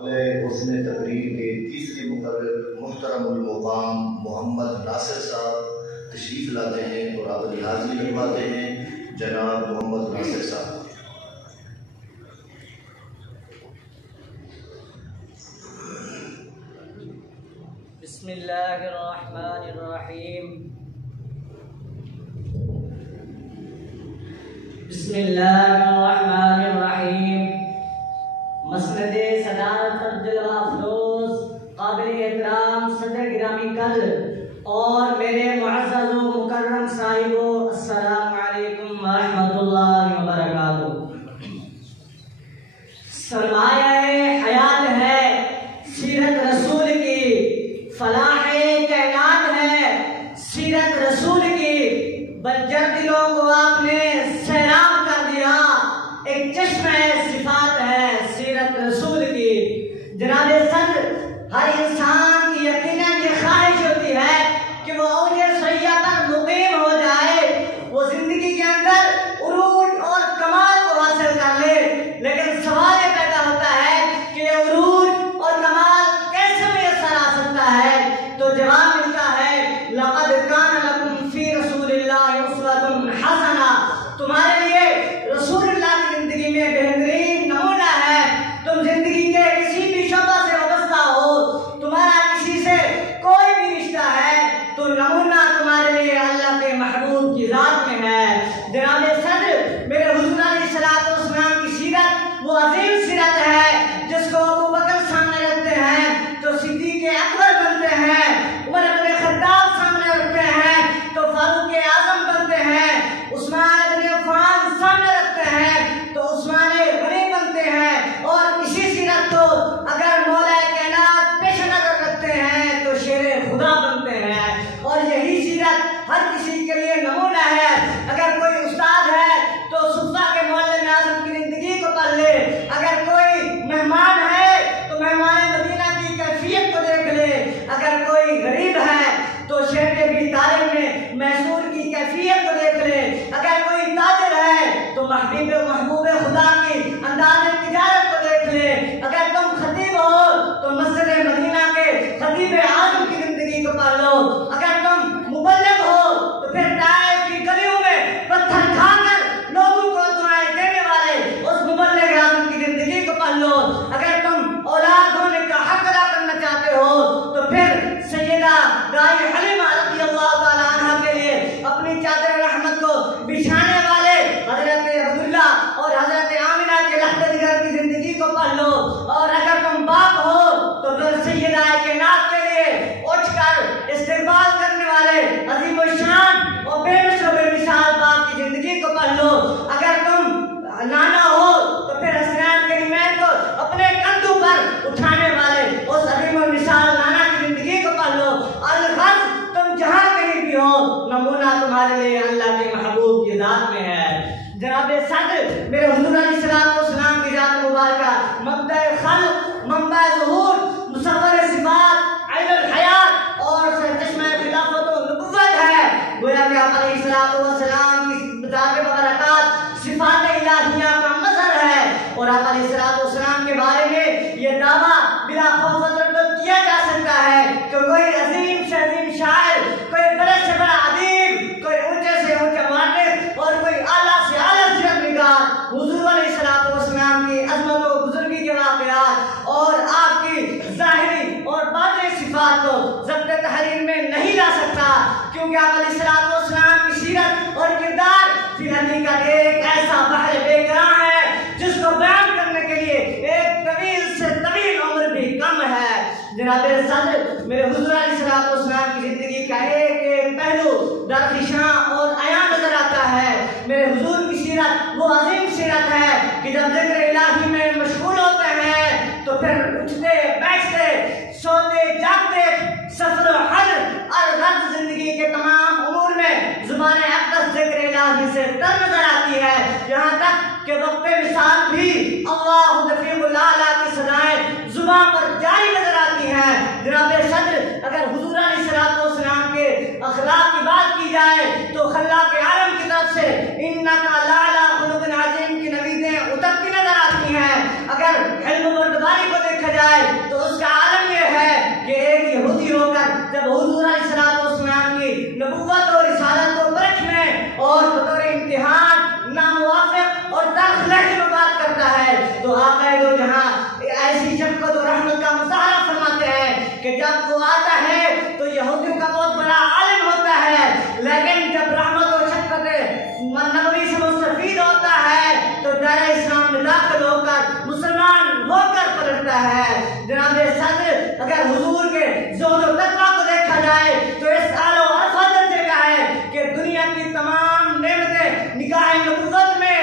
حسن تقریر کے تیسرے مقرر محترم المقام محمد ناصر صاحب تشریف لاتے ہیں اور آپ کی حاضری لگواتے ہیں جناب محمد ناصر صاحب۔ بسم اللہ الرحمن الرحیم۔ بسم اللہ الرحمن الرحیم۔ مسند صدارت عبداللہ افروز قابل احترام صدر گرامی کل اور میرے معزز و مکرم صاحبوں، السلام علیکم ورحمۃ اللہ وبرکاتہ۔ سرمایہ حیات ہے سیرت رسول کی، فلاح کائنات ہے سیرت رسول کی، بنجر دلوں کو آپ نے سیراب کر دیا، ایک چشمہ صفات ہے سیرت رسول کی۔ جناب صدر، ہر انسان کی یقیناً یہ خواہش ہوتی ہے کہ وہ اوج سیہ پر مقیم ہو جائے، وہ زندگی کے اندر عروج اور کمال کو حاصل کر لے، لیکن سوال یہ پیدا ہوتا ہے کہ یہ عروج اور کمال کیسے میسر آ سکتا ہے؟ تو جواب ملتا ہے لقد کان لکم فی رسول اللہ اسوۃ حسنہ، تمہارے لیے رسول اللہ کی زندگی میں بہترین نمونہ ہے۔ تم زندگی کے کسی بھی شعبہ سے وابستہ ہو، تمہارا کسی سے کوئی بھی رشتہ ہے، تو نمونہ تمہارے لیے اللہ کے محبوب کی ذات میں ہے۔ جناب صدر، میرے حضور علیہ الصلوۃ والسلام کی سیرت وہ عظیم سیرت ہے جس کو ابو بکر سامنے رکھتے ہیں تو صدیق اکبر بنتے ہیں، عمر بن خطاب سامنے رکھتے ہیں تو فاروق اعظم بنتے ہیں، عثمان بن عفان سامنے رکھتے ہیں تو عثمان غنی بنتے ہیں، اور اسی سیرت کو اگر مولا کائنات پیش نظر رکھتے ہیں تو شیر خدا بنتے ہیں، اور یہی سیرت ہر کسی کے لیے نمونہ ہے۔ اگر کوئی استاد ہے تو صفا کے معلم اعظم کی زندگی کو پڑھ لے، اگر کوئی مہمان ہے تو مہمان مدینہ کی کیفیت کو دیکھ لے، اگر کوئی غریب ہے تو شہر بھی طالب میں میسور کی کیفیت کو دیکھ لے، اگر کوئی تاجر ہے تو محبوب خدا کی انداز تجارت کو دیکھ لے، اگر تم خطیب ہو تو مسجد مدینہ کے خطیب اعظم کی زندگی کو پڑھ لو، اگر تم مبلغ ہو تو پھر طائف کی گلیوں میں پتھر کھا کر لوگوں کو دعائیں دینے والے اس مبلغ اعظم کی زندگی کو پڑھ لو، اگر تم اولاد ہونے کا حق ادا کرنا چاہتے ہو تو پھر سیدہ دائی حلیمہ رضی اللہ تعالیٰ عنہ کے لیے اپنی چادر رحمت کو بچھانے والے حضرت عبداللہ اور حضرت آمنہ کے لہد جگر کی زندگی کو پڑھ لو، اور اگر تم باپ ہو تو پھر سیدہ کائنات کے لیے اٹھ کر استقبال کرنے والے عظیم الشان اور بے مثل و بے مثال باپ کی زندگی کو پڑھ لو، اگر تم نانا ہو تو پھر حسنین کریمین کو اپنے کندھوں پر اٹھانے والے اس عظیم المثال نانا کی زندگی کو پڑھ لو، الغرض تم جہاں کہیں بھی ہو نمونہ تمہارے لیے اللہ کے محبوب کی ذات میں ہے۔ جناب صدر، میرے حضور علیہ الصلوۃ والسلام کی ذات مبارکہ مبدأ خلق، منبع ظہور، مصور صفات، عین الحیات اور سرچشمہ خلافت و نبوت ہے۔ گویا کہ آپ علیہ الصلوۃ والسلام کی ذات مبارکات صفات الہیہ کا مظہر ہے، اور آپ علیہ الصلوۃ والسلام کے بارے میں یہ دعویٰ بلا خوف و تردد کیا جا سکتا ہے کہ کوئی عظیم سے عظیم شاعر، کوئی بڑے سے بڑا ادیب، کوئی اونچے سے اونچا مؤرخ اور کوئی اعلیٰ سے اعلیٰ سیرت نگار حضور علیہ الصلوۃ والسلام کی عظمت و بزرگی کے واقعات اور آپ کی ظاہری اور باطنی صفات کو ضبط تحریر میں نہیں لا سکتا، کیونکہ آپ علیہ الصلوۃ والسلام کی سیرت اور کردار فی الحقیقت ایک ایسا بحر بے کراں ہے جس کو بیان کرنے کے لیے ایک طویل سے طویل عمر بھی کم ہے۔ جناب صدر، میرے حضور علیہ الصلوۃ والسلام کی زندگی کا ایک ایک پہلو درخشاں اور عیاں نظر آتا ہے۔ میرے حضور کی سیرت وہ عظیم سیرت ہے کہ جب ذکر الہی میں مشغول ہوتے ہیں تو پھر اٹھتے بیٹھتے سوتے جاگتے سفر و حج اور زندگی کے تمام امور میں زبان اقدس ذکر الہی سے تر نظر آتی ہے، یہاں تک کہ وقت وصال بھی اللہ دفیع الاعلیٰ کی صدائیں زبان پر جاری نظر آتی ہیں۔ جناب صدر، اگر حضور علیہ الصلوۃ والسلام کے اخلاق کی بات کی جائے تو خلاق عالم کی طرف سے انک لعلی خلق عظیم کی نویدیں اترتی نظر آتی ہیں۔ اگر علم و مردباری کو دیکھا جائے ایسی شفقت و رحمت کا مظاہرہ فرماتے ہیں کہ جب وہ آتا ہے تو یہودیوں کا بہت بڑا عالم ہوتا ہے، لیکن جب رحمت اور شفقت نبوی سے مستفید ہوتا ہے تو دائرہ اسلام میں داخل ہو کر مسلمان ہو کر پلٹتا ہے۔ جناب صدر، اگر حضور کے زہد و تقویٰ کو دیکھا جائے تو اس اعلیٰ و ارفع درجے کا ہے کہ دنیا کی تمام نعمتیں نگاہ نبوت میں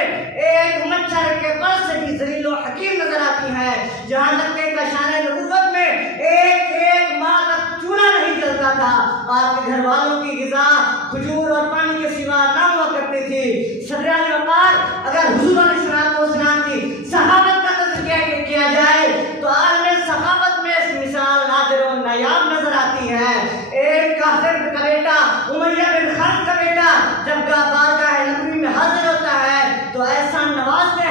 ایک مچھر کے پر سے بھی ذلیل و حکیم نظر آتی ہیں، جہاں تک کہ کشان نبوت میں ایک ماہ تک چولہا نہیں جلتا تھا۔ آپ کے گھر والوں کی غذا کھجور اور پانی کے سوا نہ ہوا کرتی تھی۔ صدر علی وقار، اگر حضور علیہ السلام کی صحابت کا تذکرہ کیا جائے تو عالم صحابت میں اس مثال نادر و نایاب نظر آتی ہے۔ ایک کافر کا بیٹا امیہ بن خلف کا بیٹا جب بارگاہ نبوی میں حاضر ہوتا ہے تو ایسا نوازتے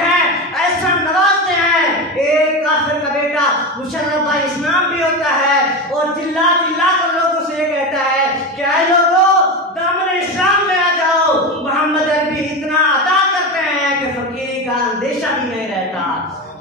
ہیں ایک کافر کا بیٹا مشرف بھائی اسلام بھی ہوتا ہے اور چلا کر لوگوں سے یہ کہتا ہے کہ اے لوگوں دامن اسلام میں آ جاؤ، محمد عربی اتنا عطا کرتے ہیں کہ فقیری کا اندیشہ بھی نہیں رہتا۔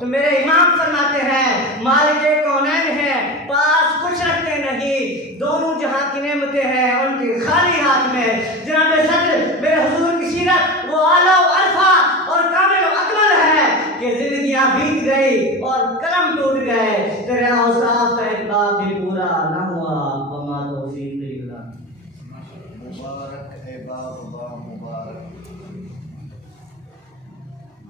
تو میرے امام فرماتے ہیں مالک کونین ہیں، پاس کچھ رکھتے نہیں، دونوں جہاں کی نعمتیں ہیں ان کے خالی ہاتھ میں۔ جناب صدر، میرے حضور کی سیرت وہ اعلیٰ و ارفع اور کامل و اکمل ہے کہ زندگیاں بیت گئی اور قلم ٹوٹ گئے، تیرے اوصاف کا ایک باب بھی پورا نہ ہوا۔ وما توفیق الا باللہ۔ مبارک اے باب مبارک،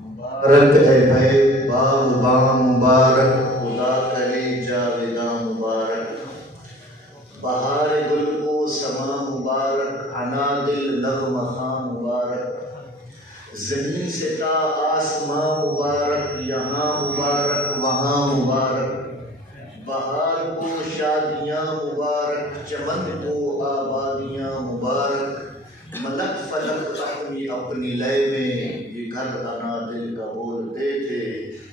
مبارک اے بھائی باب مبارک، خدا کرے جاویداں مبارک، بہار گل کو سما مبارک، عنادل نغمہ خاں مبارک، زمین سے تا آسماں مبارک، یہاں مبارک وہاں مبارک، بہار کو شادیاں مبارک، چمن کو آبادیاں مبارک، ملک فلک اپنی لئے میں یہ گھر عنادل کا بولتے تھے،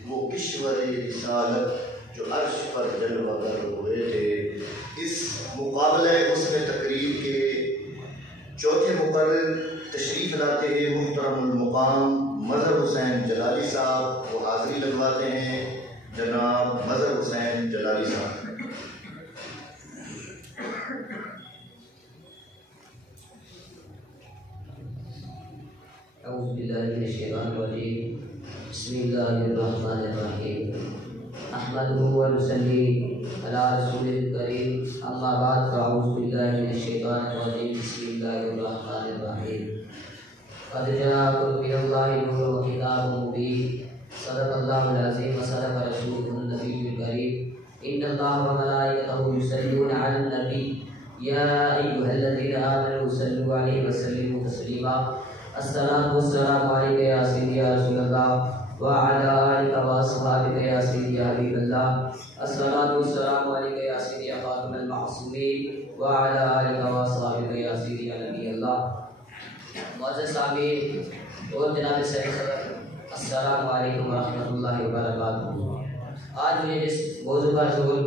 وہ کشور رسالت جو عرش پر جلوہ گر ہوئے تھے۔ اس مقابلہ حسن تقریر کے چوتھے مقرر تشریف لاتے ہیں محترم المقام مظہر حسین جلالی صاحب، وہ حاضری لگواتے ہیں جناب مظہر حسین جلالی صاحب۔ اعوذ باللہ من الشیطان الرجیم، بسم اللہ الرحمن الرحیم، احمدہ و نصلی علی رسول الکریم، اما بعد فاعوذ باللہ من الشیطان الرجیم، بسم اللہ الرحمن الرحیم، قد جاءکم من اللہ نور و کتاب مبین، صدق اللہ العظیم و صدق رسولہ النبی الکریم، ان اللہ و ملائکتہ یصلون علی النبی یا ایھا الذین آمنوا صلوا علیہ وسلموا تسلیما، الصلاۃ والسلام علیک یا سیدی یا رسول اللہ وعلی آلک واصحابک یا سیدی یا حبیب اللہ، الصلاۃ والسلام علیک یا سیدی یا خاتم المعصومین وعلی آلک واصحابک یا سیدی یا نبی اللہ۔ معزز سامعین اور جناب صدر، السلام علیکم ورحمۃ اللہ وبرکاتہ۔ آج مجھے جس موضوع کا شغل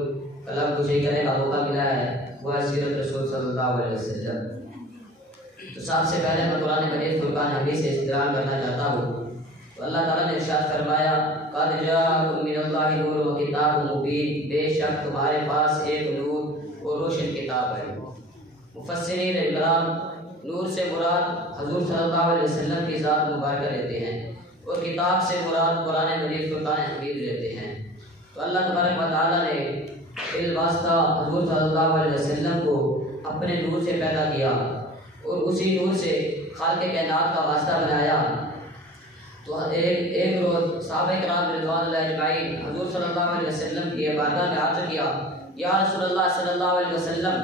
قلم کشی کرنے کا موقع ملا ہے وہ ہے سیرت رسول صلی اللہ علیہ وسلم۔ تو سب سے پہلے میں قرآن مجید فرقان حمید سے استدلال کرنا چاہتا ہوں۔ تو اللہ تعالیٰ نے ارشاد فرمایا قد جاءکم من اللہ نور و کتاب مبین، بے شک تمہارے پاس ایک نور اور روشن کتاب ہے۔ مفسرین اکرام نور سے مراد حضور صلی اللہ علیہ وسلم کی ذات مبارکہ لیتے ہیں اور کتاب سے مراد قرآن مجید فرقان حمید لیتے ہیں۔ تو اللہ تبارک و تعالیٰ نے بالواسطہ حضور صلی اللہ علیہ وسلم کو اپنے نور سے پیدا کیا اور اسی نور سے خالق کائنات کا واسطہ بنایا۔ تو ایک روز صحابہ کرام رضوان اللہ اجمعین حضور صلی اللہ علیہ وسلم کی بارگاہ میں عرض کیا یا رسول اللہ صلی اللہ علیہ وسلم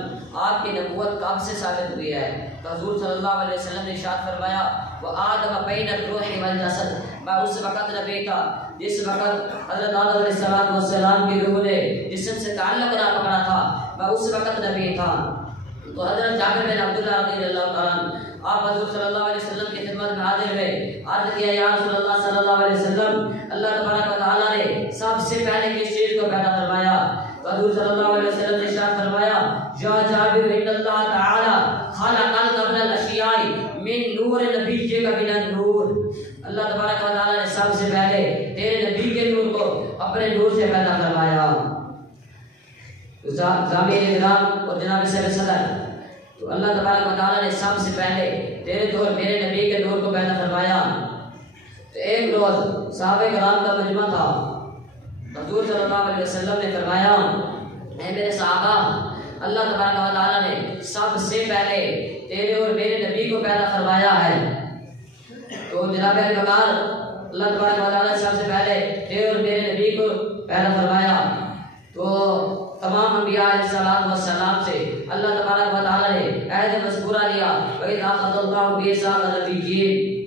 آپ کی نبوت کب سے ثابت ہوئی ہے؟ تو حضور صلی اللہ علیہ وسلم نے ارشاد فرمایا وآدم بین الروح والجسد، میں اس وقت نبی تھا جس وقت حضرت آدم علیہ السلام کی روح نے جسم سے تعلق نہ پکڑا تھا، میں اس وقت نبی تھا۔ تو حضرت جابر بن عبداللہ رضی اللہ تعالیٰ آپ حضور صلی اللہ علیہ وسلم کی خدمت میں حاضر ہوئے، عرض کیا یا رسول اللہ صلی اللہ علیہ وسلم اللہ تبارک و تعالیٰ نے سب سے پہلے کس چیز کو پیدا فرمایا؟ تو حضور صلی اللہ علیہ وسلم نے ارشاد فرمایا یا جابر ان اللہ تعالیٰ خلق قبل الاشیاء من نور نبیک من النور، اللہ تبارک و تعالیٰ نے سب سے پہلے تیرے نبی کے نور کو اپنے نور سے پیدا فرمایا۔ زامین اکرام اور جناب صدر، تو اللہ تبارک و تعالیٰ نے سب سے پہلے تیرے دور میرے نبی کے دور کو پیدا فرمایا۔ تو ایک روز صحابہ کرام کا مجمع تھا، حضور صلی اللہ علیہ وسلم نے فرمایا اے میرے صحابہ، اللہ تبارک و تعالیٰ نے سب سے پہلے تیرے اور میرے نبی کو پیدا فرمایا ہے۔ تو جناب بکار اللہ تبارک و تعالیٰ نے سب سے پہلے تیرے اور میرے نبی کو پیدا فرمایا، تو تمام انبیاء علیہ السلام سے اللہ تبارک و تعالیٰ نے عہد مذکورہ لیا، وَإِذْ أَخَذَ اللَّهُ مِيثَاقَ النَّبِيِّينَ،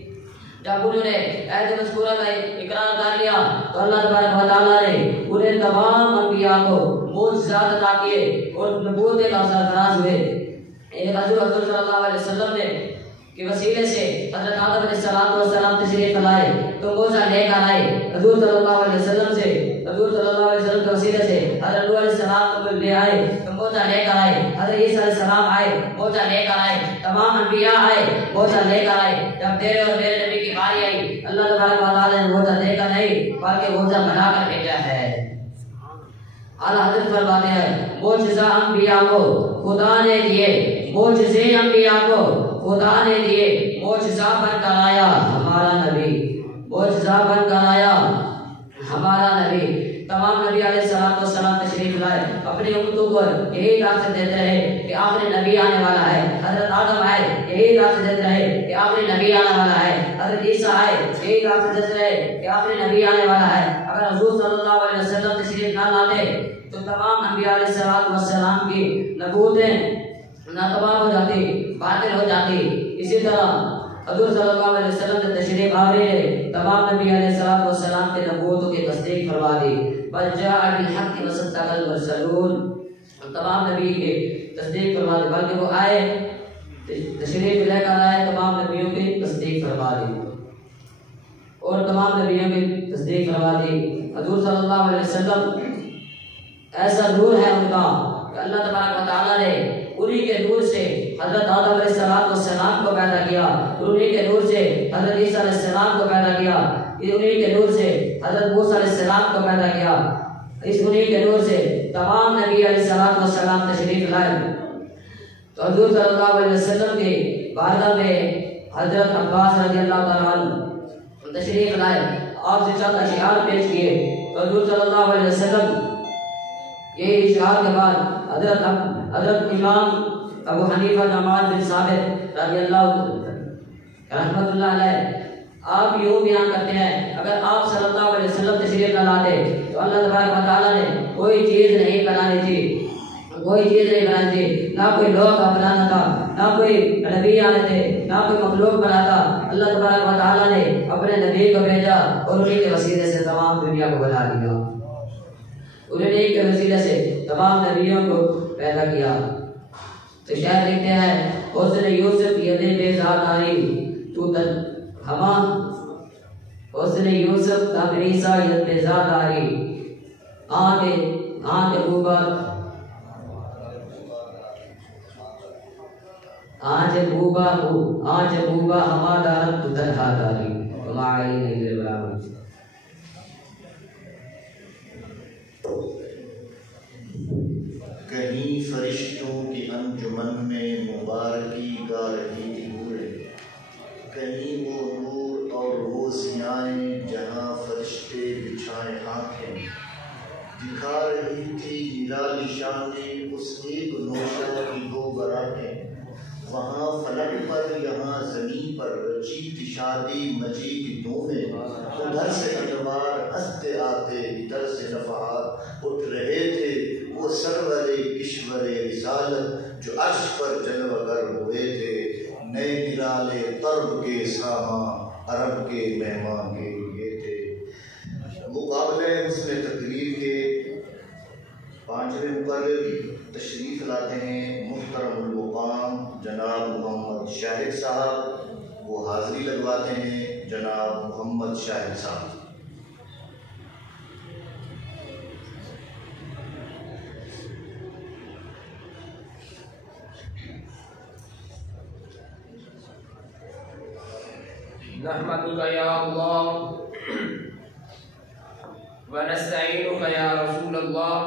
جب انہوں نے عہد مذکورہ کا اقرار کر لیا تو اللہ تبارک و تعالیٰ نے انہیں تمام انبیاء کو معجزات عطا کیے اور نبوت کا سرفراز ہوئے۔ ایک حضور صلی اللہ علیہ وسلم نے کے وسیلے سے حضرت آدم علیہ السلام تشریف لائے تو موسیٰ لے کر آئے، حضور صلی اللہ علیہ وسلم سے حضور صلی اللہ علیہ وسلم کے وسیلے سے حضرت نوح علیہ السلام کو لے آئے تو موسیٰ لے کر آئے، حضرت عیسیٰ علیہ السلام آئے موسیٰ لے کر آئے، تمام انبیاء آئے موسیٰ لے کر آئے۔ جب تیرے اور میرے نبی کی باری آئی اللہ تبارک و تعالیٰ نے موسیٰ لے کر نہیں بلکہ موسیٰ بنا کر بھیجا ہے۔ اعلیٰ حضرت فرماتے ہیں معجزہ انبیاء کو خدا نے دیے، معجزے انبیاء کو خدا نے دیے، معجزہ بن کر آیا ہمارا نبی، معجزہ بن کر آیا ہمارا نبی۔ تمام نبی علیہ السلام تشریف لائے، اپنی امتوں کو یہی دعوت دیتے رہے کہ آخری نبی آنے والا ہے۔ حضرت آدم آئے یہی دعوت دیتے رہے کہ آخری نبی آنے والا ہے، حضرت عیسیٰ آئے یہی دعوت دیتے رہے کہ آخری نبی آنے والا ہے۔ اگر حضور صلی اللہ علیہ وسلم تشریف نہ لاتے تو تمام انبیاء علیہ السلام کی نبوتیں ناتمام ہو جاتی، باطل ہو جاتی۔ اسی طرح حضور صلی اللہ علیہ وسلم نے تشریف آوری نے تمام نبی علیہ السلام کے نبوتوں کی تصدیق فرما دی۔ بل جاء بالحق وصدق المرسلون، تمام نبی کی تصدیق فرما دی، بلکہ وہ آئے تشریف لے کر آئے تمام نبیوں کی تصدیق فرما دی اور تمام نبیوں کی تصدیق فرما دی۔ حضور صلی اللہ علیہ وسلم ایسا نور ہے ان کا کہ اللہ تبارک و تعالیٰ نے انہی کے نور سے حضرت آدم علیہ السلام کو پیدا کیا، انہی کے نور سے حضرت عیسیٰ علیہ السلام کو پیدا کیا، انہی کے نور سے حضرت موسیٰ علیہ السلام کو پیدا کیا، اس انہی کے نور سے تمام نبی علیہ السلام تشریف لائے۔ تو حضور صلی اللہ علیہ وسلم کی بارگاہ میں حضرت عباس رضی اللہ تعالیٰ عنہ تشریف لائے، آپ سے چند اشعار پیش کیے۔ تو حضور صلی اللہ علیہ وسلم یہ اشعار کے بعد حضرت امام ابو حنیفہ نعمان بن ثابت رضی اللہ رحمۃ اللہ علیہ آپ یوں بیان کرتے ہیں اگر آپ صلی اللہ علیہ وسلم تشریف نہ لاتے تو اللہ تبارک و تعالیٰ نے کوئی چیز نہیں بنانی تھی، کوئی چیز نہیں بنانی تھی، نہ کوئی لوگ بنانا تھا، نہ کوئی نبی آنے تھے، نہ کوئی مخلوق بناتا۔ اللہ تبارک و تعالیٰ نے اپنے نبی کو بھیجا اور انہی کے وسیلے سے تمام دنیا کو بنا دیا، انہی کے وسیلے سے تمام نبیوں کو پیدا کیا۔ تو شاید لکھتے ہیں حسن یوسف یدیں بے ذات آئی تو ہما حسن یوسف تبریسا ید بے ذات آئی آنکھ بوبا ہما دارت تو تنہا داری وما علی نہیں برابر۔ کہیں فرشتوں کی انجمن میں مبارکی گا رہی تھی بوڑھے، کہیں وہ نور اور وہ ضیائیں جہاں فرشتے بچھائے آنکھیں، دکھا رہی تھی ہلالی شانیں اس ایک نوشہ کی دو براٹیں، وہاں فلک پر یہاں زمین پر رچی تھی شادی مجی کی دونیں، ادھر سے انوار ہنستے آتے ادھر سے نفحات اٹھ رہے تھے، وہ سرور کشور رسالت جو عرش پر جلوہ گر ہوئے تھے، نئے نرالے طرب کے سامان عرب کے مہمان کے لیے تھے۔ مقابلے حسن تقریر کے 5ویں مقرر تشریف لاتے ہیں محترم المقام جناب محمد شاہد صاحب، وہ حاضری لگواتے ہیں جناب محمد شاہد صاحب۔ نحمدك يا الله ونستعينك يا رسول الله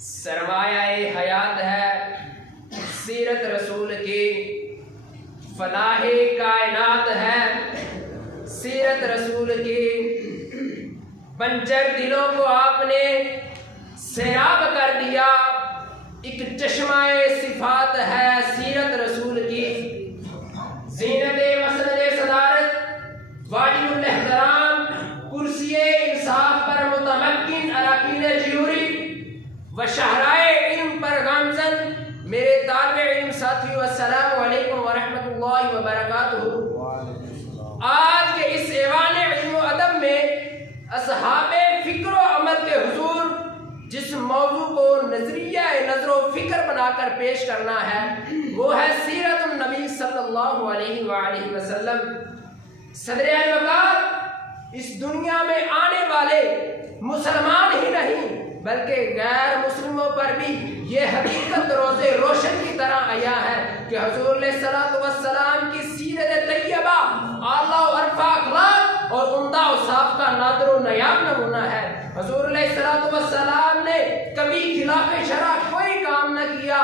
سرمایہ حیات ہے سیرت رسول کی، فلاح کائنات ہے سیرت رسول کی، بنجر دلوں کو آپ نے سیراب کر دیا، ایک چشمہ صفات ہے سیرت رسول کی، زینت مسند صدارت واجب الاحترام کرسی انصاف پر متمکن اراکین جیوری و شہرائے علم پر گامزن میرے طالب علم ساتھیو، السلام علیکم ورحمۃ اللہ وبرکاتہ۔ آج کے اس ایوان علم و ادب میں اصحاب فکر و عمل کے حضور جس موضوع کو نظریہ نظر و فکر بنا کر پیش کرنا ہے وہ ہے سیرت النبی صلی اللہ علیہ وآلہ وسلم۔ صدر وقار اس دنیا میں آنے والے مسلمان ہی نہیں بلکہ غیر مسلموں پر بھی یہ حقیقت روز روشن کی طرح آیا ہے کہ حضور علیہ الصلوۃ والسلام کی سیرت طیبہ اعلیٰ و عرفہ اخلاق اور عمدہ اوصاف کا نادر و نایاب نمونہ ہے۔ حضور علیہ الصلوۃ والسلام نے کبھی خلاف شرع کوئی کام نہ کیا،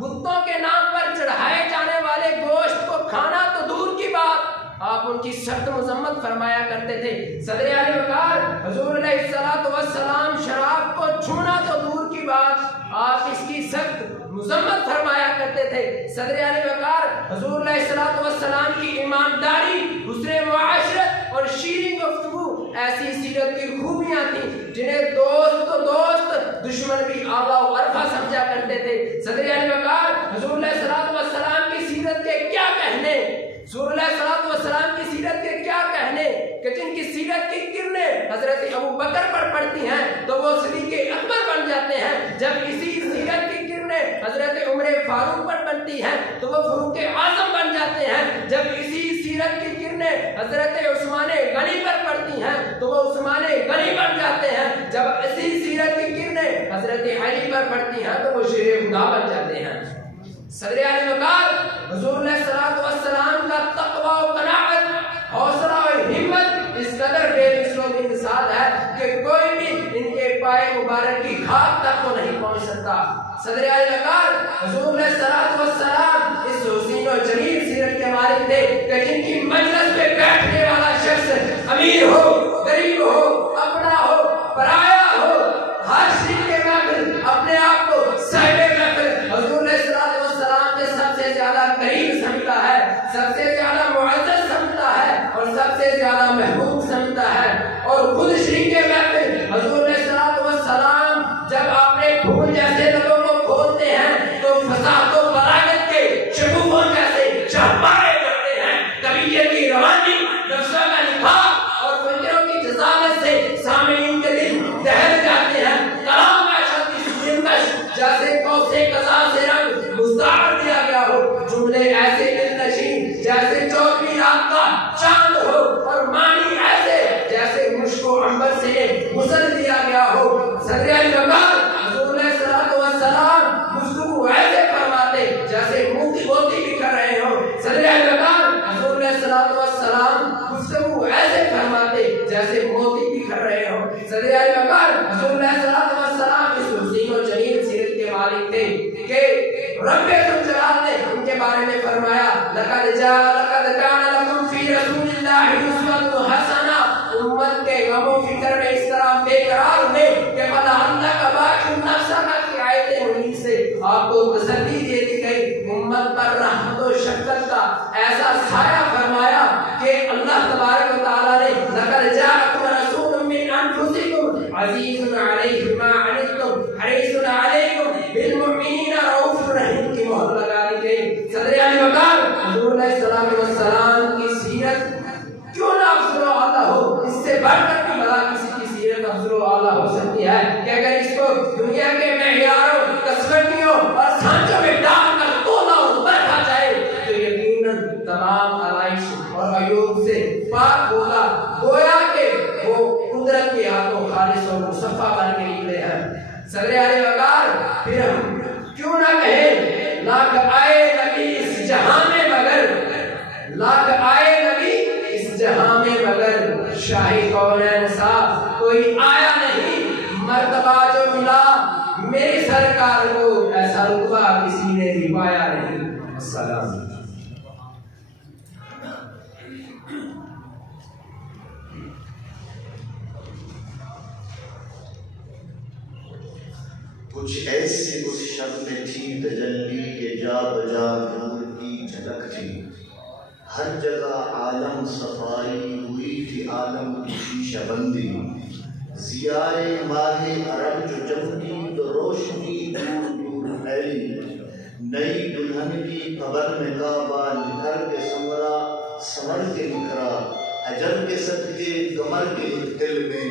بتوں کے نام پر چڑھائے جانے والے گوشت کو کھانا تو دور کی بات، آپ ان کی سخت مذمت فرمایا کرتے تھے۔ صدر اعلی وقار حضور علیہ الصلوۃ والسلام شراب کو چھونا تو دور کی بات، آپ اس کی سخت مذمت فرمایا کرتے تھے۔ صدر اعلی وقار حضور علیہ الصلوۃ والسلام کی ایمانداری، حسن معاشرت اور شیریں گفتگو ایسی سیرت کی خوبیاں تھیں جنہیں دوست تو دوست دشمن بھی اعلیٰ و عرفہ سمجھا کرتے تھے۔ صدر اعلی وقار حضور علیہ الصلوۃ والسلام کی سیرت کے کیا کہنے، حضور علیہ الصلوۃ والسلام کی سیرت کے کیا کہنے کہ جن کی سیرت کی کرنیں حضرت ابو بکر پر پڑتی ہیں تو وہ صدیق اکبر بن جاتے ہیں، جب اسی سیرت کی کرنیں حضرت عمر فاروق پر بنتی ہیں تو وہ فاروق اعظم بن جاتے ہیں، جب اسی سیرت کی کرنیں حضرت عثمان غنی پر پڑتی ہیں تو وہ عثمان غنی بن جاتے ہیں، جب اسی سیرت کی کرنیں حضرت علی پر پڑتی ہیں تو وہ شیر خدا بن جاتے ہیں۔ صدر اعلی وقار حضور علیہ الصلوۃ والسلام کا تقوی و قناعت، حوصلہ اور ہمت اس قدر بے مثل و بے مثال ہے کہ کوئی بھی ان کے پائے مبارک کی خاک تک کو نہیں پہنچ سکتا۔ صدر اعلی وقار حضور علیہ الصلوۃ والسلام اس حسین و جمیل سیرت کے مالک تھے کہ جن کی مجلس میں بیٹھنے والا شخص امیر ہو، غریب ہو، اپنا ہو، پرایا ہو، ہر شریف کے محفل اپنے آپ کو صاحب محفل حضور علیہ الصلوۃ والسلام کے سب سے زیادہ قریب سمجھتا ہے، سب سے زیادہ معزز سمجھتا ہے اور سب سے زیادہ محبوب سمجھتا ہے۔ اور خود شریف کے محفل حضور علیہ الصلوۃ والسلام جب اپنے پھول جیسے لبوں کو کھولتے ہیں تو فصاحت و بلاغت کے شگوفوں جیسے چہپائے کرتے ہیں، طبیعت کی روانی، نفسوں کا نکاح اور فکروں کی جزالت سے سامعین کے دل دہل جاتے ہیں، کلام عشق کی سرکش جیسے کوسے قضا سے رنگ مستعار دیا گیا ہو، جملے ایسے دل نشین جیسے 24 رات کا چاند ہو، اور معنی ایسے جیسے مشک و عنبر سے غسل دیا گیا ہو۔ صدر اعلی وقار حضور علیہ الصلوۃ والسلام گفتگو ایسے فرماتے جیسے موتی موتی بکھر رہے ہوں۔ صدر اعلی وقار حضور علیہ الصلوۃ والسلام گفتگو ایسے فرماتے جیسے موتی بکھر رہے ہوں۔ صدر اعلی وقار حضور علیہ الصلوۃ والسلام اس حسین و جمیل سیرت کے مالک تھے کہ رب ذوالجلال نے ان کے بارے میں فرمایا لقد کان لکم فی رسول اللہ اسوۃ حسنہ، امت کے غم و فکر میں اس طرح بے قرار ہوئے کہ فلعلک باخع نفسک کی آیت منیر سے آپ کو تسلی دے دی گئی، امت پر رحمت و شفقت کا ایسا سایہ فرمایا کہ اللہ تبارک و تعالی نے لقد جاءکم رسول من انفسکم عزیز علیہ ما عنتم حریص علیکم بالمؤمنین رؤوف رحیم کی مہر لگا دی گئی۔ صدر اعلی وقار حضور علیہ الصلوۃ والسلام کی سیرت کیوں نہ افضل و اعلیٰ ہو، اس سے بڑھ کر بھی بلا کسی کی سیرت افضل و اعلیٰ ہو سکتی ہے کہ اگر اس کو دنیا کے معیاروں، کسوٹیوں اور سانچوں میں ڈال کر تولا اور پرکھا جائے تو یقیناً تمام علائش اور عیوب سے پاک ہوگا، گویا کہ وہ قدرت کے ہاتھوں خالص اور مصفا بن کے نکلے ہیں۔ صدر اعلی وقار پھر ہم کیوں نہ کہیں لاکھ آئے نبی اس جہاں میں مگر، لاکھ آئے نبی اس جہاں میں مگر شاہی کونین سا کوئی آیا نہیں، مرتبہ جو ملا میری سرکار کو ایسا رتبہ کسی نے دلوایا نہیں. السلام. کچھ ایسی اس شب میں تھی تجلی کے جا بجا نور کی جھلک تھی. ہر جگہ عالم صفائی ہوئی تھی عالم کی شیشہ بندی. ضیائے ماہ عرب جو جمتی تو روشنی دور دور پھیلی. نئی دلہن کی قبر میں کعبہ نکھر کے سمر کے نکھرا. حجر کے صدقے کمر کے دل میں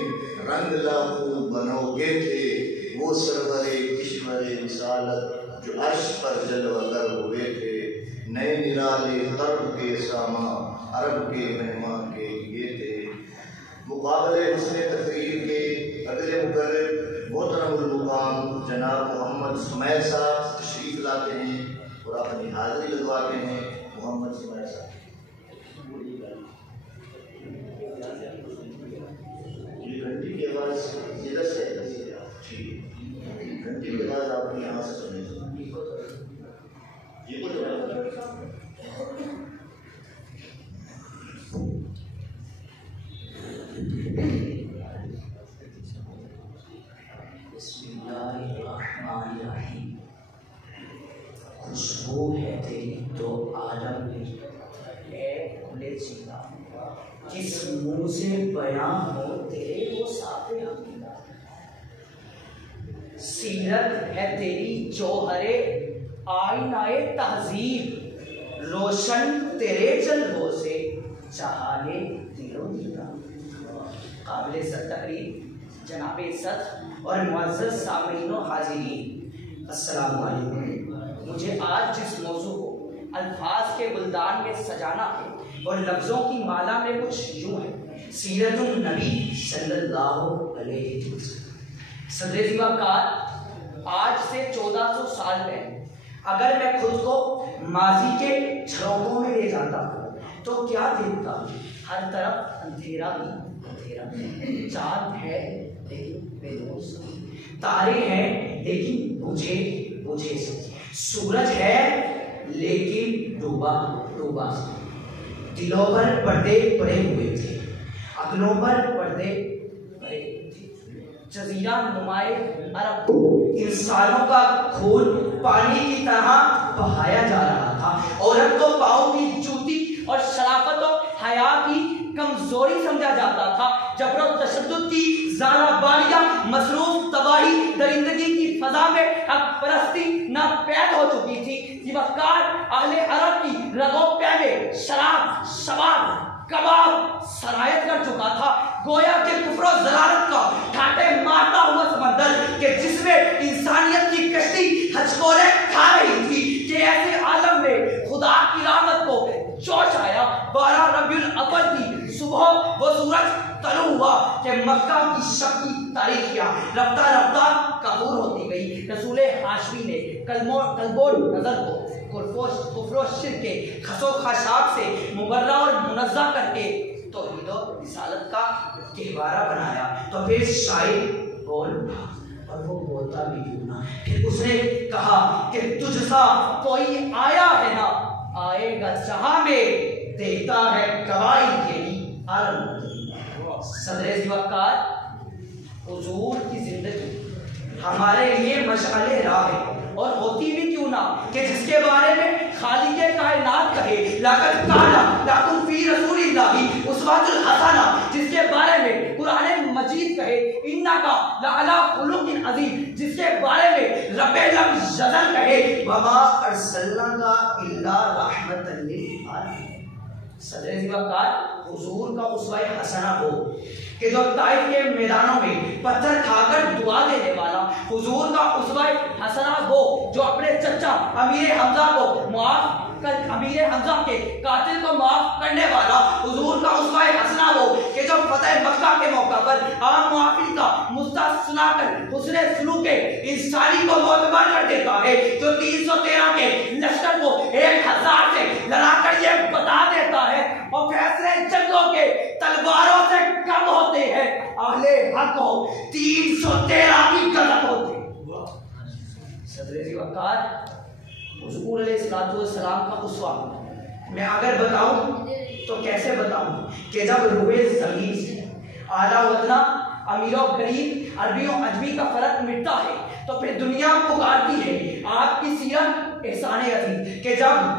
رنگ لاکھوں بنوگے تھے. وہ سرور کشور رسالت جو عرش پر جلوہ گر ہوئے تھے. نئے نرالے غرب کے ساما عرب کے مہمان کے لیے تھے. مقابلے حسن تقریر کے اگلے مقرر محترم المقام جناب محمد سمیر صاحب تشریف لاتے ہیں اور اپنی حاضری لگواتے ہیں. محمد سمیر صاحب یہ گھنٹی کی آواز ادھر سے ٹھیک. گھنٹی کے بعد آپ یہاں سے سنیں یہ کچھ بسم اللہ الرحمن الرحیم. خوشبو ہے تیری تو عالم میں کھلے سینا. جس منہ سے بیان ہو تیرے وہ ساتھ عقیدہ. سیرت ہے تیری جوہرے آئینہ تہذیب. روشن تیرے جلووں سے چاہے دل و دیدہ. قابل عزت تقریر جناب عزت اور معزز سامعین و حاضرین، السلام علیکم. مجھے آج جس موضوع کو الفاظ کے گلدان میں سجانا ہے اور لفظوں کی مالا میں کچھ یوں ہے: سیرت النبی صلی اللہ علیہ وسلم. صدر زیباکار آج سے 1400 سال پہلے اگر میں خود کو ماضی کے جھروکوں میں لے جاتا تو کیا دیکھتا؟ ہر طرف اندھیرا ہی اندھیرا. چاند ہے لیکن بے نور سا، تارے ہیں لیکن بجھے بجھے سے، سورج ہے لیکن ڈوبا ڈوبا سا. دلوں پر پردے پڑے ہوئے تھے، عقلوں پر پردے پڑے ہوئے تھے. جزیرہ نمائے عرب انسانوں کا خون پانی کی طرح بہایا جا رہا تھا. عورت کو پاؤں کی جوتی اور شرافت و حیا کی کمزوری سمجھا جاتا تھا. جبر و تشدد کی زارہ باریاں مصروف تباہی درندگی کی فضا میں حق پرستی ناپید ہو چکی تھی. زیباکار اہل عرب کی رگوں پہ میں شراب شباب کباب سرایت کر چکا تھا. گویا کہ کفر و ضلالت کا ٹھاٹے مارتا ہوا سمندر کہ جس میں انسانیت کی کشتی ہچکولے کھا رہی تھی کہ ایسے عالم میں خدا کی رحمت کو جوش آیا. 12 ربیع الاول کی صبح وہ سورج طلوع ہوا کہ مکہ کی شب کی تاریخیاں رفتہ رفتہ کفور ہوتی گئی. رسول ہاشمی نے قلب و نظر کو کفر و شرک کے خس و خاشاک سے مبرہ اور منزہ کر کے توحید و رسالت کا گہوارہ بنایا. تو پھر شاعر بول اٹھا اور وہ بولتا بھی کیوں نہ. پھر اس نے کہا کہ تجھ سا کوئی آیا ہے نا آئے گا جہاں میں دیکھتا ہے گواہی تیری عالم. صدر زیباکار حضور کی زندگی ہمارے لیے مشعل راہ ہے اور ہوتی بھی کیوں نہ کہ جس کے بارے میں خالق کائنات کہے لقد کان لکم فی رسول اللہ اسوۃ الحسنہ، جس کے بارے میں قرآن مجید کہے انک لعلی خلق عظیم، جس کے بارے میں رب لم یزل کہے وما ارسلناک الا رحمۃ للعالمین. صدر زیباکار حضور کا اسوہ حسنہ ہو کہ جو طائف کے میدانوں میں پتھر کھا کر دعا دینے والا. حضور کا اسوہ حسنہ ہو جو اپنے چچا امیر حمزہ کو معاف کر امیر حمزہ کے قاتل کو معاف کرنے والا. حضور کا اسوہ حسنہ ہو کہ جو فتح مکہ کے موقع پر عام معافی کا مستہ سنا کر حسن سلوک انسانی کو معتبر کر دیتا ہے. جو 313 کے لشکر کو 1000 سے لڑا کر یہ بتا دیتا ہے اور فیصلے جنگوں کے تلواروں سے کم ہوتے ہیں. اہل حق ہو 313 کی غلط ہوتے. صدر وقار حضور علیہ السلام کا اسوہ میں اگر بتاؤں تو کیسے بتاؤں کہ جب روئے زمین سے اعلیٰ وطنہ امیر و غریب عربی و عجمی کا فرق مٹتا ہے تو پھر دنیا پکارتی ہے آپ کی سیرت احسان عظیم کہ جب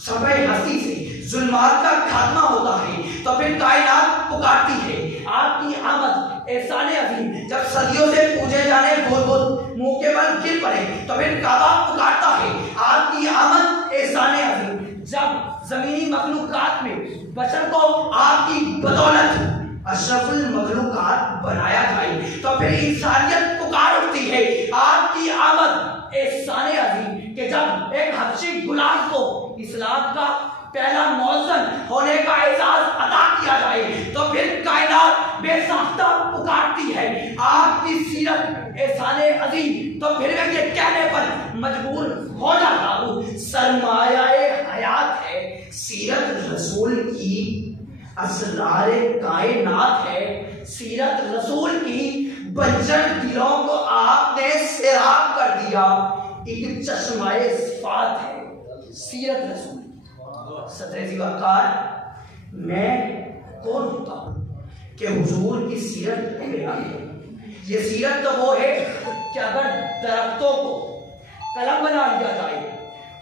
شبح ہستی سے ظلمات کا خاتمہ ہوتا ہے تو پھر کائنات پکارتی ہے آپ کی آمد احسان عظیم جب صدیوں سے پوجے جانے بت منہ کے بل گر پڑے تو پھر کعبہ پکارتا ہے آپ کی آمد احسان عظیم جب زمینی مخلوقات میں بشر کو آپ کی بدولت اشرف المخلوقات بنایا جائے تو پھر انسانیت پکار اٹھتی ہے آپ کی آمد احسان عظیم کہ جب ایک حبشی غلام کو اسلام کا پہلا مؤذن ہونے کا اعزاز عطا کیا جائے تو پھر کائنات بے ساختہ پکارتی ہے آپ کی سیرت احسان عظیم تو پھر میں یہ کہنے پر مجبور ہو جاتا ہوں سرمایہ حیات ہے سیرت رسول کی اسرار کائنات ہے سیرت رسول کی بنجر دلوں کو آپ نے سیراب کر دیا ایک چشمہ صفات ہے سیرت رسول صدر وقار میں کون ہوتا ہوں کہ حضور کی سیرت بیان کروں یہ سیرت تو وہ ہے کہ اگر درختوں کو قلم بنا لیا جائے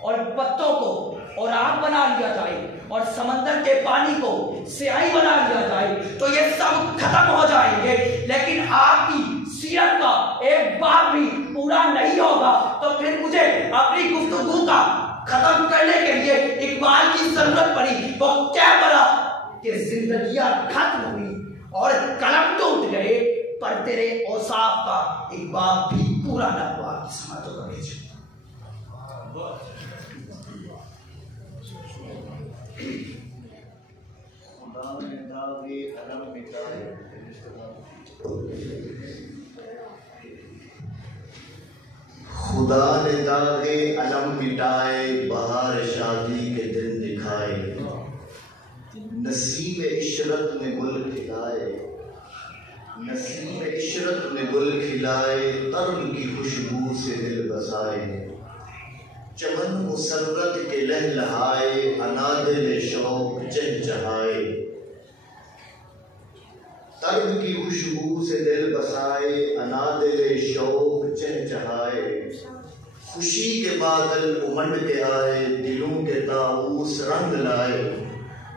اور پتوں کو اور آگ بنا لیا جائے اور سمندر کے پانی کو سیاہی بنا لیا جائے تو یہ سب ختم ہو جائیں گے لیکن آپ کی سیرت کا ایک باب بھی پورا نہیں ہوگا تو پھر مجھے اپنی گفتگو کا ختم کرنے کے لیے اقبال کی ضرورت پڑی وہ کیا بڑا کہ زندگیاں ختم ہوئی اور قلم ٹوٹ گئے پر تیرے اوصاف کا ایک باب بھی پورا نہ ہوا کی سماعتوں کا بھیجو خدا نے داغ علم مٹائے بہار شادی کے دن دکھائے نسیم عشرت میں گل کھلائے نسیم عشرت میں گل کھلائے ترم کی خوشبو سے دل بسائے چمن مسرت کے لہلہائے انادل شوق چہچہائے ترم کی خوشبو سے دل بسائے انادل شوق چہچہائے خوشی کے بادل امنڈ کے آئے دلوں کے طاؤس رنگ لائے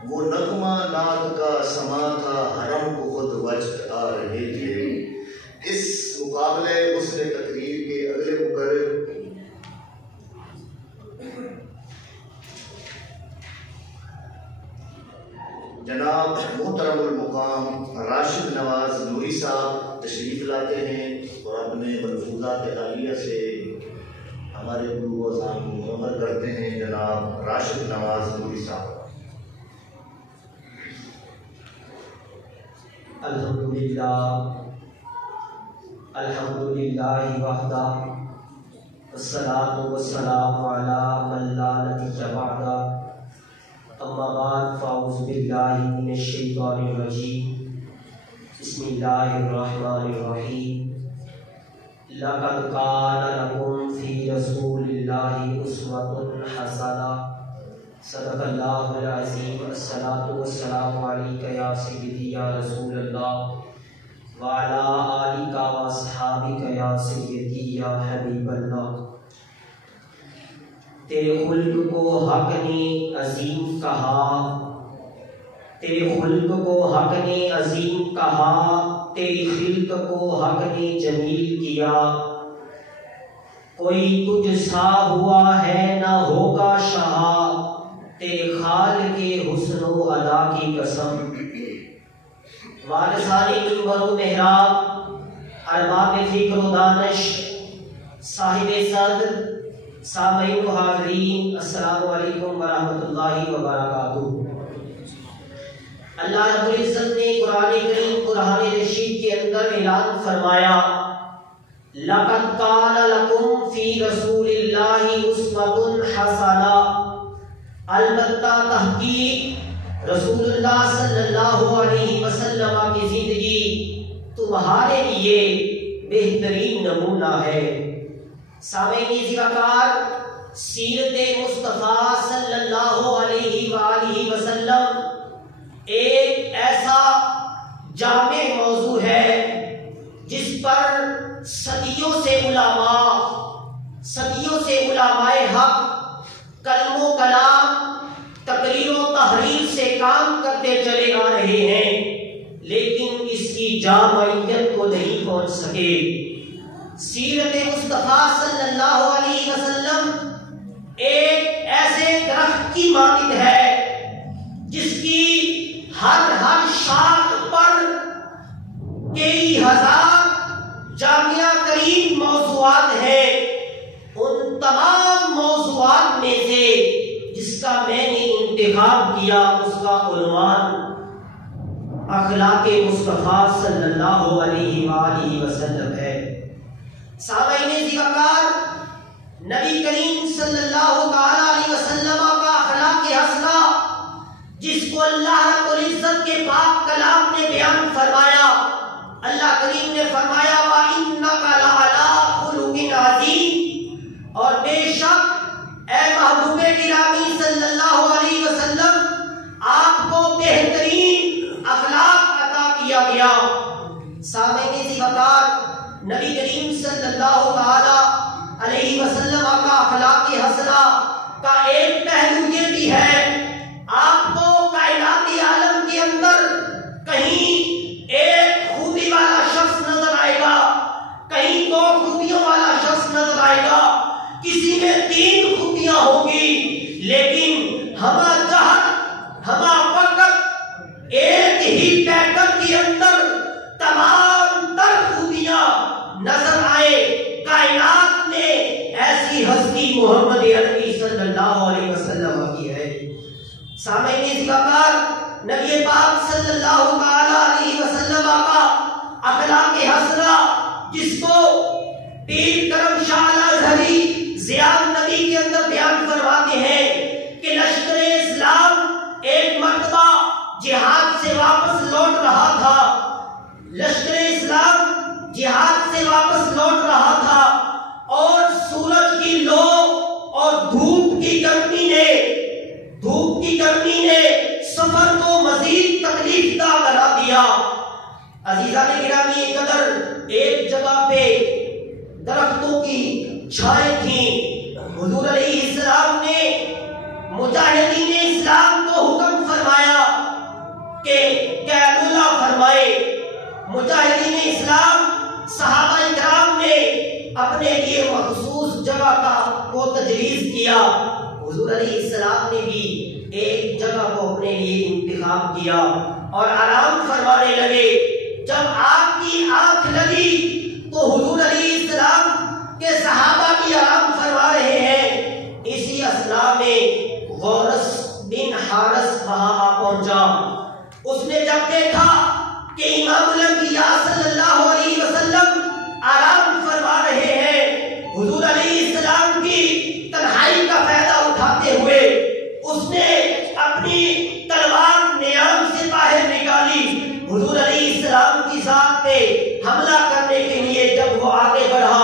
وہ نغمہ ناد کا سما تھا حرم کو خود وجد آ رہے تھے اس مقابلے حسن تقریر کے اگلے مقرر جناب محترم المقام راشد نواز نوری صاحب تشریف لاتے ہیں اور اپنے ملفوظات عالیہ سے ہمارے گرو اذان کو منور کرتے ہیں جناب راشد نواز نوری صاحب الحمدللہ وحدہ والصلاة والسلام علی من لا نبی بعدہ اما بعد فاعوذ باللہ من الشیطان الرجیم بسم اللہ الرحمن الرحیم لقد کان لکم فی رسول اللہ اسوۃ حسنہ صدق اللہ العظیم الصلاۃ والسلام علیک یا سیدی یا رسول اللہ وعلی آلک واصحابک یا سیدی یا حبیب اللہ تیرے خلق کو حق نے عظیم کہا تیرے خلق کو حق نے عظیم کہا تیری خلق کو حق نے جمیل کیا کوئی تجھ سا ہوا ہے نہ ہوگا شہا تیرے خال کے حسن و ادا کی قسم وارثانی منبر و محراب ارباب فکر و دانش صاحب صدر سامعین و حاضرین السلام علیکم ورحمۃ اللہ وبرکاتہ اللہ رب العزت نے قرآن کریم قرآن رشید کے اندر اعلان فرمایا لقد کان لکم فی رسول اللہ اسوۃ حسنہ البتہ تحقیق رسول اللہ صلی اللہ علیہ وسلم کی زندگی تمہارے لیے بہترین نمونہ ہے سامعین ذکر سیرت مصطفیٰ صلی اللہ علیہ وآلہ وسلم ایک ایسا جامع موضوع ہے جس پر صدیوں سے علماء حق کلم و کلام تقریر و تحریر سے کام کرتے چلے آ رہے ہیں، لیکن اس کی جامعیت کو نہیں پہنچ سکے۔ سیرت مصطفیٰ صلی اللہ علیہ وسلم ایک ایسے درخت کی مانند ہے جس کی ہر شاخ پر کئی ہزار جامعہ ترین موضوعات ہیں۔ ان تمام موضوعات میں سے جس کا میں نے انتخاب کیا اس کا عنوان اخلاق مصطفیٰ صلی اللہ علیہ وآلہ وسلم ہے۔ سامعین ذکر نبی کریم صلی اللہ تعالی علیہ وسلم کا اخلاق حسنہ جس کو اللہ رب العزت کے پاک کلام نے بیان فرمایا، اللہ کریم نے فرمایا وَإِنَّكَ لَعَلَىٰ خُلُقٍ عَظِيمٍ، اور بے شک اے محبوب گرامی صلی اللہ علیہ وسلم آپ کو بہترین اخلاق عطا کیا گیا۔ سامعین ذکر نبی کریم صلی اللہ تعالی علیہ وسلم کا اخلاق حسنہ کا ایک پہلو یہ بھی ہے، آپ کو کائناتی عالم کے اندر کہیں ایک خوبی والا شخص نظر آئے گا، کہیں دو خوبیوں والا شخص نظر آئے گا، کسی میں 3 خوبیاں ہوگی، لیکن ہما جہت ہما وقت ایک ہی پیکر کے اندر تمام تر خوبیاں نظر آئے۔ کائنات نے ایسی ہستی محمد عربی صلی اللہ علیہ وسلم کی ہے۔ سامعین ذکر نبی پاک صلی اللہ تعالی علیہ وسلم کا اخلاق حسنہ جس کو پیر کرم شاہ الازہری ضیاء نبی کے اندر بیان فرماتے ہیں کہ لشکر اسلام ایک مرتبہ جہاد سے واپس لوٹ رہا تھا، لشکر اسلام جہاد سے واپس لوٹ رہا تھا اور سورج کی لو اور دھوپ کی گرمی نے سفر کو مزید تکلیف دہ بنا دیا۔ عزیزان گرامی قدر ایک جگہ پہ درختوں کی چھائیں تھیں، حضور علیہ السلام نے مجاہدین اسلام کو حکم فرمایا کہ قیلولہ فرمائے۔ مجاہدین اسلام صحابہ کرام نے اپنے لیے مخصوص جگہ کو تجویز کیا، حضور علیہ السلام نے بھی ایک جگہ کو اپنے لیے انتخاب کیا اور آرام فرمانے لگے۔ جب آپ کی آنکھ لگی تو حضور علیہ السلام کے صحابہ بھی آرام فرما رہے ہیں۔ اسی اثناء میں غورث بن حارث وہاں آ پہنچا۔ اس نے جب دیکھا کہ امام الانبیاء صلی اللہ علیہ وسلم آرام فرما رہے ہیں، حضور علیہ السلام کی تنہائی کا فائدہ اٹھاتے ہوئے اس نے اپنی تلوار نیام سے باہر نکالی، حضور علیہ السلام کی ذات پہ حملہ کرنے کے لیے جب وہ آگے بڑھا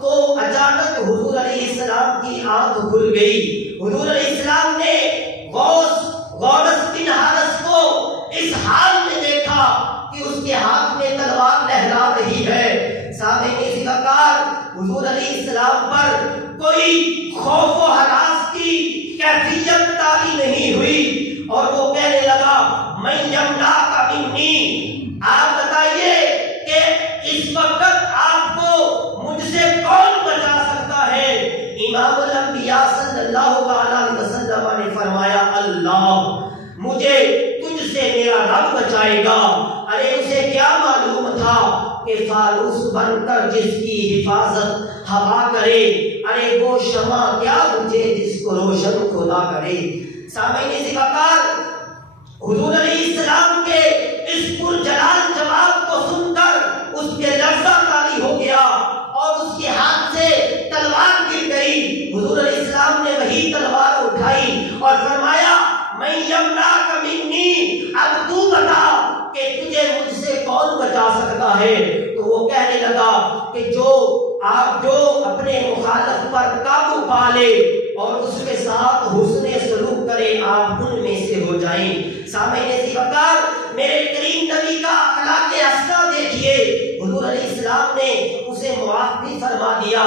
تو اچانک حضور علیہ السلام کی آنکھ کھل گئی۔ حضور علیہ السلام نے غورث بن حارث کو اس حال میں دیکھا کہ اس کے ہاتھ میں تلوار لہرا رہی ہے۔ سامعین ذکر حضور علیہ السلام پر کوئی خوف و ہراس کی کیفیت طاری نہیں ہوئی اور وہ کہنے لگا من یمنعک منی، آپ بتائیے کہ اس وقت آپ کو مجھ سے کون بچا سکتا ہے؟ امام الانبیاء صلی اللہ علیہ وسلم نے فرمایا اللہ، مجھے تجھ سے میرا رب بچائے گا۔ ارے اسے کیا معلوم تھا کہ فانوس بن کر جس کی حفاظت ہوا کرے، ارے وہ شمع کیا بجھے جس کو روشن خدا کرے۔ سامعین ذکر حضور علیہ السلام کے اس پرجلال جواب کو سن کر اس کے لرزہ طاری ہو گیا اور اس کے ہاتھ سے تلوار گر گئی۔ حضور علیہ السلام نے وہی تلوار اٹھائی اور فرمایا من یمنعک منی، اب تو بتا کہ تجھے مجھ سے کون بچا سکتا ہے؟ تو وہ کہنے لگا کہ جو اپنے مخالف پر قابو پا لے اور اس کے ساتھ حسن سلوک کرے، آپ ان میں سے ہو جائیں۔ سامعین عزیز وقار، میرے کریم نبی کا اخلاق حسنہ دیکھیے، حضور علیہ السلام نے اسے معاف بھی فرما دیا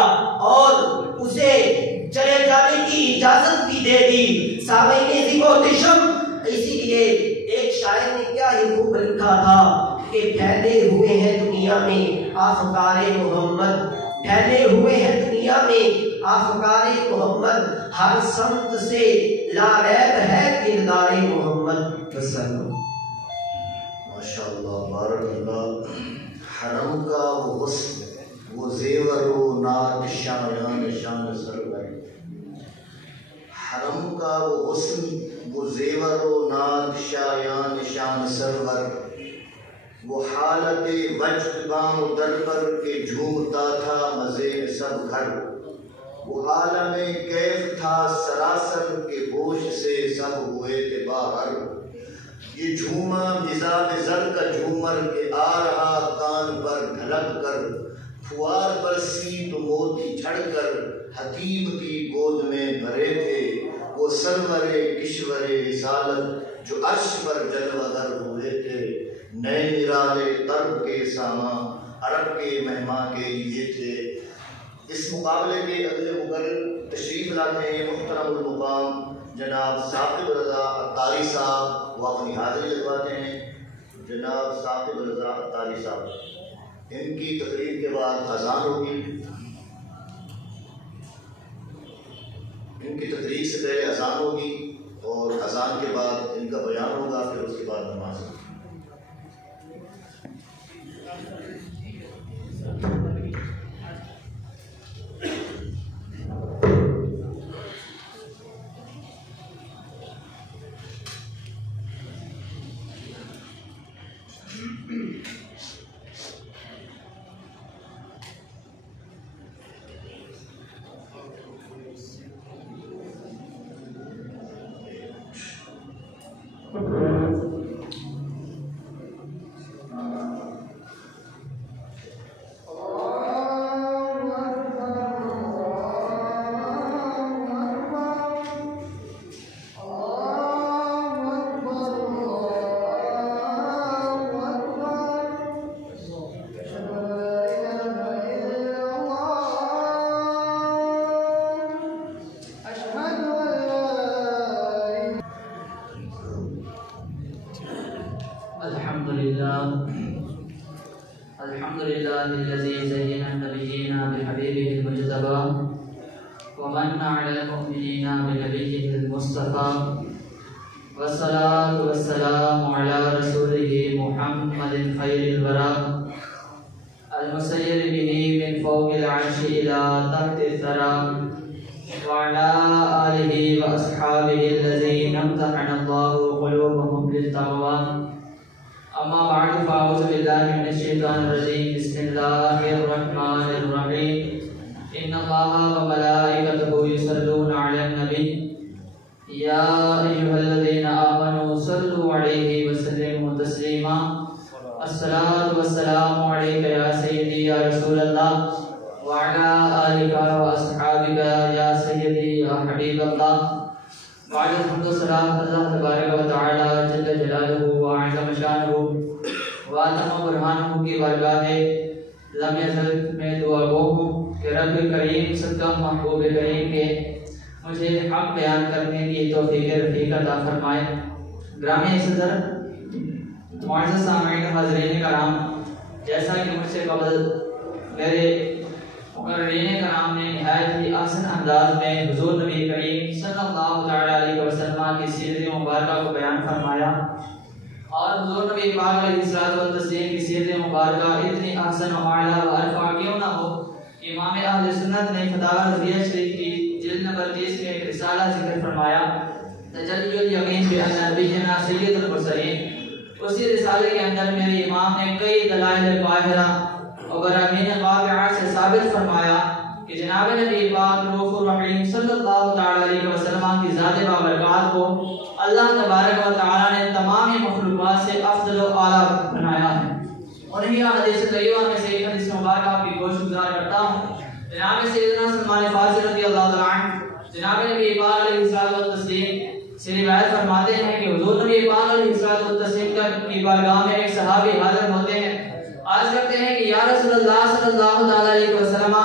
اور اسے چلے جانے کی اجازت بھی دے دی۔ سامعین عزیز محتشم، اسی لیے ایک شاعر نے کیا ہی خوب لکھا تھا کہ پھیلے ہوئے ہیں دنیا میں افکار محمد، پھیلے ہوئے ہیں دنیا میں افکار محمد، ہر سمت سے لا ریب ہے کردار محمد۔ ماشاءاللہ، بارک اللہ۔ حرم کا وہ حسن، وہ زیور و نات شایان شان سرور، حرم کا وہ حسن، وہ زیور و نات شایان شان سرور، وہ حالت وجد بام و در پر کے جھومتا تھا مزے میں سب گھر، وہ عالم کیف تھا سراسر کے ہوش سے سب ہوئے تھے باہر، یہ جھوما مزاج زر کا جھومر کے آ رہا کان پر ڈھلک کر، پھوار برسی تو موتی جھڑ کر حتیم کی گود میں بھرے تھے، وہ سرور کشور رسالت جو عرش پر جلوہ گر ہوئے تھے، نئے نرالے طرب کے ساما عرب کے مہمان کے لیے تھے۔ اس مقابلے کے اگلے مقرر تشریف لاتے ہیں محترم المقام جناب ثاقب رضا عطاری صاحب، وہ اپنی حاضری لگواتے ہیں۔ جناب ثاقب رضا عطاری صاحب، ان کی تقریر کے بعد اذان ہوگی، ان کی تقریر سے پہلے اذان ہوگی اور اذان کے بعد ان کا بیان ہوگا، پھر اس کے بعد نماز ہوگی۔ الحمد لله الذي زين النبيين بحبيبه المجتبى ومن على المؤمنين بنبيه المصطفى، والصلاة والسلام على رسوله محمد خير الورى المسير به من فوق العرش إلى تحت الثرى، وعلى آله وأصحابه الذين امتحن الله قلوبهم للتقوى. أما بعد، فأعوذ بالله من الشيطان الرجيم. بسم الله الرحمن الرحيم. إن الله وملائكته يصلون على النبي يا أيها الذين آمنوا صلوا عليه وسلموا تسليما. الصلاة والسلام عليك يا سيدي يا رسول الله، وعلى آلك وأصحابك يا سيدي يا حبيب الله. بعد الحمد والصلاة اللہ تبارک و تعالی جل جلالہ وعظم شانہ وعظم برہانہ کی بارگاہ لم یزل میں دعا گو ہوں کہ رب کریم صدقہ محبوب کریم کے مجھے حق بیان کرنے کی توفیق رفیق عطا فرمائے. گرامی صدر، معزز سامعین حاضرین کرام، جیسا کہ مجھ سے قبل میرے مقررین کرام نے نہایت ہی احسن انداز میں حضور نبی کریم صلی اللہ علیہ وسلم کی سیرت مبارکہ کو بیان فرمایا، اور حضور نبی پاک علیہ الصلوۃ والتسلیم کی سیرت مبارکہ اتنی احسن و اعلیٰ و ارفع کیوں نہ ہو کہ امام اہل سنت نے فتاوی رضویہ شریف کی جلد نمبر 30 میں ایک رسالہ ذکر فرمایا، تجلی الیقین بان نبینا سید المرسلین. اسی رسالے کے اندر میرے امام نے کئی دلائل ظاہرہ اور براہین واقعہ سے ثابت فرمایا کہ جناب نبی پاک رؤوف الرحیم صلی اللہ علیہ وسلم کی ذات بابرکات کو اللہ تبارک و تعالی نے تمام مخلوقات سے افضل و اعلیٰ بنایا ہے. اور یہ حدیث طیبہ میں سے ایک حدیث مبارکہ آپ کی گوش گزار کرتا ہوں. جناب سیدنا سلمان سلمان فارسی رضی اللہ تعالیٰ عنہ جناب نبی پاک علیہ الصلوۃ والتسلیم سے روایت فرماتے ہیں کہ حضور نبی پاک علیہ الصلوۃ والتسلیم کی بارگاہ میں ایک صحابی حاضر ہوتے ہیں، عرض کرتے ہیں کہ یا رسول اللہ صلی اللہ علیہ وسلم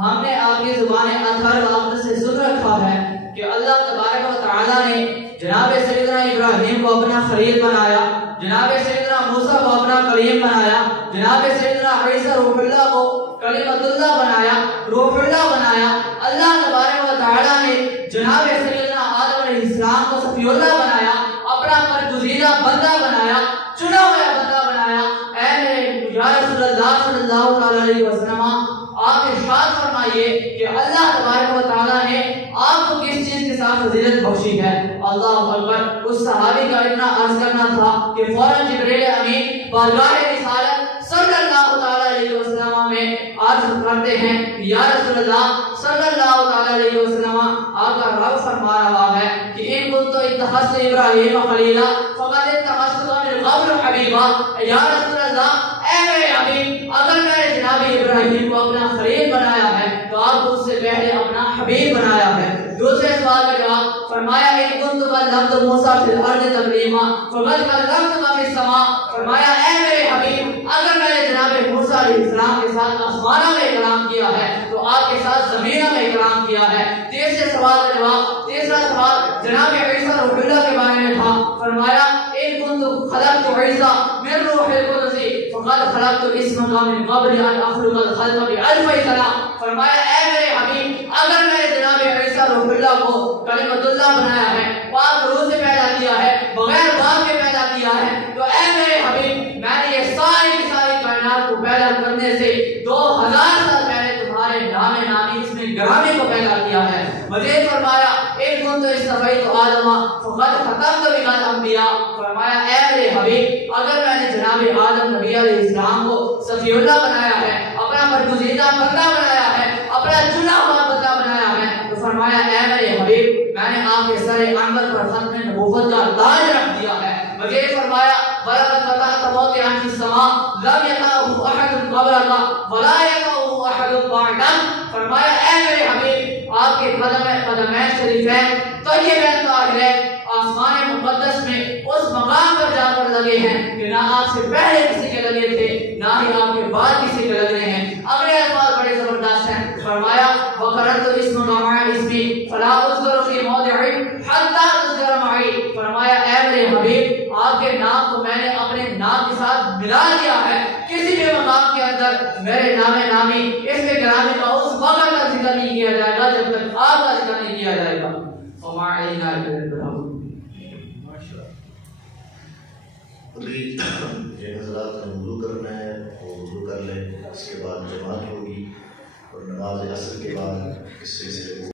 ہم نے آپ کی زبان اطہر و اقدس سے سن رکھا ہے کہ اللہ تبارک و تعالیٰ نے جناب سیدنا ابراہیم کو اپنا خلیل بنایا، جناب سیدنا موسیٰ کو اپنا کلیم بنایا، جناب سیدنا عیسیٰ روح اللہ کو کلمۃ اللہ بنایا، روح اللہ بنایا۔ اللہ تبارک و تعالیٰ نے جناب سیدنا آدم علیہ السلام کو صفی اللہ بنایا، اپنا برگزیدہ بندہ بنایا، چنا ہوا بندہ بنایا۔ اے میرے یا رسول اللہ صلی اللہ علیہ وسلم آپ ارشاد فرمائیے کہ اللہ تبارک و تعالیٰ نے آپ کو کس چیز کے ساتھ فضیلت بخشی ہے؟ اللہ اکبر۔ اس صحابی کا اتنا عرض کرنا تھا کہ فوراً جبریل امین بارگاہ رسالت صلی اللہ علیہ وسلم میں عرض کرتے ہیں یا رسول اللہ صلی اللہ علیہ وسلم آپ کا رب فرما رہا ہے کہ ان کنت اتخذت ابراہیم خلیلا فقد اتخذت من قبل حبیبا۔ یا رسول اللہ اے میرے حبیب اگر میں نے جناب ابراہیم کو اپنا خلیل بنایا ہے تو آپ کو اس سے پہلے اپنا حبیب بنایا ہے۔ دوسرے سوال کا جواب فرمایا ان کنت کلمت موسیٰ فی الارض تکلیما فقد کلمتک فی السماء۔ فرمایا اے میرے حبیب اگر میں نے جناب موسیٰ علیہ السلام کے ساتھ آسمانوں میں کلام کیا ہے تو آپ کے ساتھ زمینوں میں کلام کیا ہے۔ تیسرے سوال کا جواب، تیسرا سوال جناب عیسیٰ روح اللہ کے بارے میں تھا۔ فرمایا ان کنت خلقت عیسیٰ من روح القدس فقد خلقت اسمک من قبل ان اخلق الخلق بألف سنہ۔ فرمایا اے میرے حبیب اگر میں نے جناب عیسیٰ روح اللہ کو کلمۃ اللہ بنایا ہے، پاک روح سے پیدا کیا ہے، بغیر باپ کے پیدا کیا ہے، تو اے میرے حبیب میں نے یہ ساری کی ساری کائنات کو پیدا کرنے سے 2000 سال پہلے تمہارے نام نامی اس میں گرامی کو پیدا کیا ہے۔ مزید فرمایا ایک کن تو استفیت آدم فقد ختمت بک الانبیاء۔ فرمایا اے میرے حبیب اگر میں نے جناب آدم نبی علیہ السلام کو صفی اللہ بنایا ہے، اپنا برگزیدہ بندہ بنایا ہے، اپنا چنا ہوا بندہ بنایا ہے، تو فرمایا اے میرے حبیب میں نے آپ کے سر انور پر ختم نبوت کا تاج رکھ دیا ہے۔ مزید فرمایا وَلَقَدْ فَتَحْتَ مَوْضِعًا فِي السَّمَاءِ لَمْ يَطَئْهُ أَحَدٌ قَبْلَكَ وَلَا يَطَئُهُ أَحَدٌ بَعْدَكَ۔ فرمایا اے میرے حبیب آپ کے قدمین شریفین طیبین طاہرین آسمان مقدس میں اس مقام پر جا کر لگے ہیں کہ نہ آپ سے پہلے کسی کے لگے تھے نہ ہی آپ کے بعد کسی کے لگ رہے ہیں۔ اگلے الفاظ بڑے زبردست ہیں۔ فرمایا وَقَرَرْتُ اسْمَكَ مَعَ اسْمِي فَلَا أُذْكَرُ فِي مَوْضِعٍ حَتَّى تُذْكَرَ مَعِي۔ فرمایا اے میرے حبیب آپ کے نام کو میں نے اپنے نام کے ساتھ ملا دیا ہے، کسی بھی مقام کے اندر میرے نام نامی اس میں گرامی کا اس وقت کا ذکر نہیں کیا جائے گا جب تک آپ کا ذکر نہیں کیا جائے گا۔ وما علینا الا البلاغ۔ ابھی جن حضرات نے وضو کرنا ہے وہ وضو کر لیں، اس کے بعد جماعت ہوگی اور نماز عصر کے بعد اس سلسلے